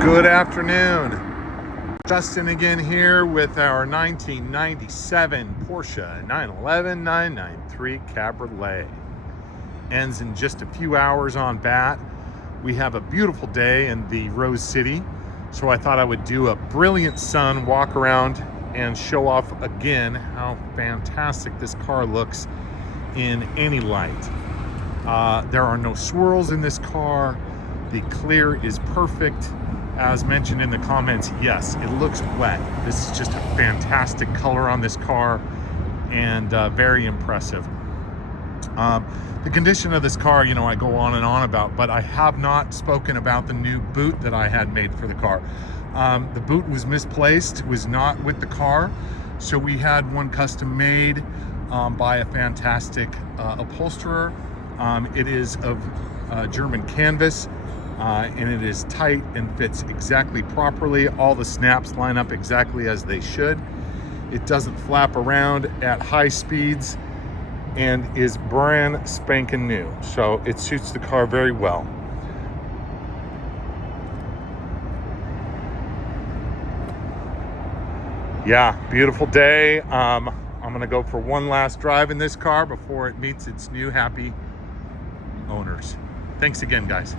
Good afternoon. Justin again here with our 1997 Porsche 911 993 Cabriolet. Ends in just a few hours on bat. We have a beautiful day in the Rose City, so I thought I would do a brilliant sun walk around and show off again how fantastic this car looks in any light. There are no swirls in this car. The clear is perfect. As mentioned in the comments, yes, it looks wet. This is just a fantastic color on this car and very impressive. The condition of this car, I go on and on about, but I have not spoken about the new boot that I had made for the car. The boot was misplaced, was not with the car, so we had one custom made by a fantastic upholsterer. It is of German canvas. And it is tight and fits exactly properly. All the snaps line up exactly as they should. It doesn't flap around at high speeds and is brand spanking new. So it suits the car very well. Yeah, beautiful day. I'm gonna go for one last drive in this car before it meets its new happy owners. Thanks again, guys.